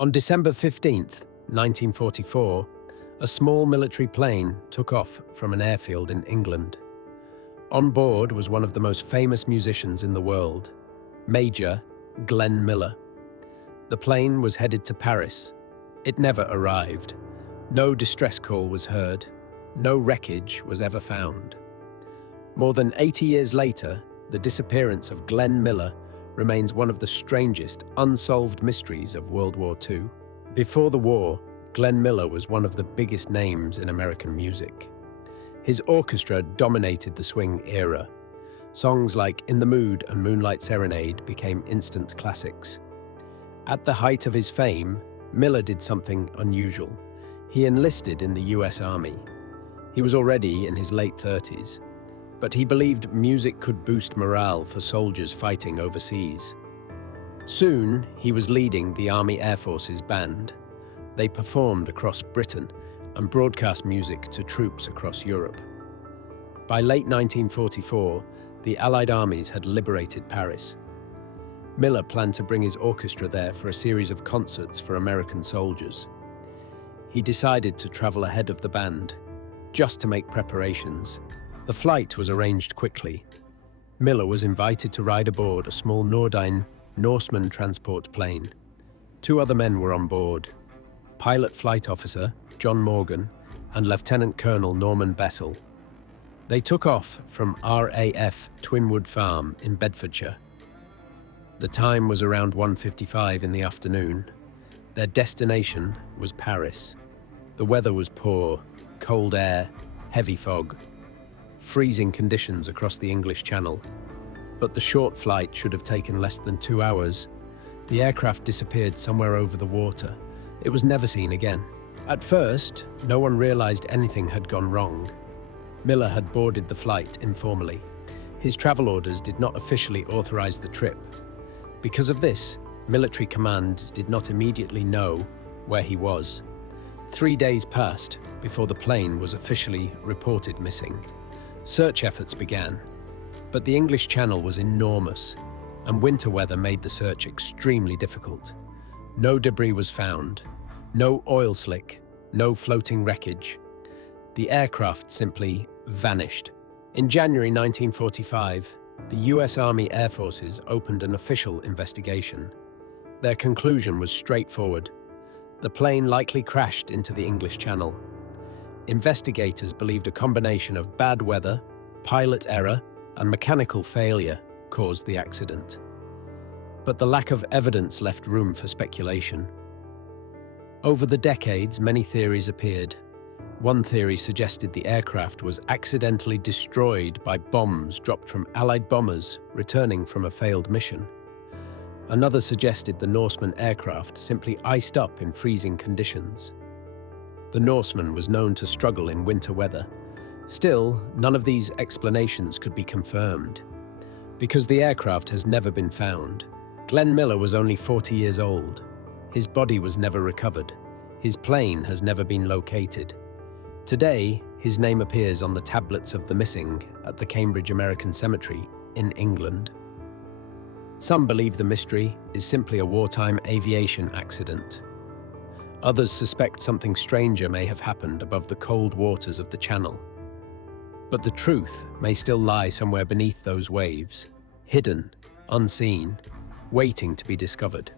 On December 15th, 1944, a small military plane took off from an airfield in England. On board was one of the most famous musicians in the world, Major Glenn Miller. The plane was headed to Paris. It never arrived. No distress call was heard. No wreckage was ever found. More than 80 years later, the disappearance of Glenn Miller remains one of the strangest, unsolved mysteries of World War II. Before the war, Glenn Miller was one of the biggest names in American music. His orchestra dominated the swing era. Songs like In the Mood and Moonlight Serenade became instant classics. At the height of his fame, Miller did something unusual. He enlisted in the US Army. He was already in his late 30s, but he believed music could boost morale for soldiers fighting overseas. Soon, he was leading the Army Air Force's band. They performed across Britain and broadcast music to troops across Europe. By late 1944, the Allied armies had liberated Paris. Miller planned to bring his orchestra there for a series of concerts for American soldiers. He decided to travel ahead of the band, just to make preparations. The flight was arranged quickly. Miller was invited to ride aboard a small Noorduyn Norseman transport plane. 2 other men were on board: pilot flight officer John Morgan and Lieutenant Colonel Norman Bessel. They took off from RAF Twinwood Farm in Bedfordshire. The time was around 1:55 in the afternoon. Their destination was Paris. The weather was poor: cold air, heavy fog, freezing conditions across the English Channel. But the short flight should have taken less than 2 hours. The aircraft disappeared somewhere over the water. It was never seen again. At first, no one realized anything had gone wrong. Miller had boarded the flight informally. His travel orders did not officially authorize the trip. Because of this, military command did not immediately know where he was. 3 days passed before the plane was officially reported missing. Search efforts began, but the English Channel was enormous, and winter weather made the search extremely difficult. No debris was found, no oil slick, no floating wreckage. The aircraft simply vanished. In January 1945, the US Army Air Forces opened an official investigation. Their conclusion was straightforward. The plane likely crashed into the English Channel. Investigators believed a combination of bad weather, pilot error, and mechanical failure caused the accident. But the lack of evidence left room for speculation. Over the decades, many theories appeared. One theory suggested the aircraft was accidentally destroyed by bombs dropped from Allied bombers returning from a failed mission. Another suggested the Norseman aircraft simply iced up in freezing conditions. The Norseman was known to struggle in winter weather. Still, none of these explanations could be confirmed. Because the aircraft has never been found. Glenn Miller was only 40 years old. His body was never recovered. His plane has never been located. Today, his name appears on the tablets of the missing at the Cambridge American Cemetery in England. Some believe the mystery is simply a wartime aviation accident. Others suspect something stranger may have happened above the cold waters of the Channel. But the truth may still lie somewhere beneath those waves, hidden, unseen, waiting to be discovered.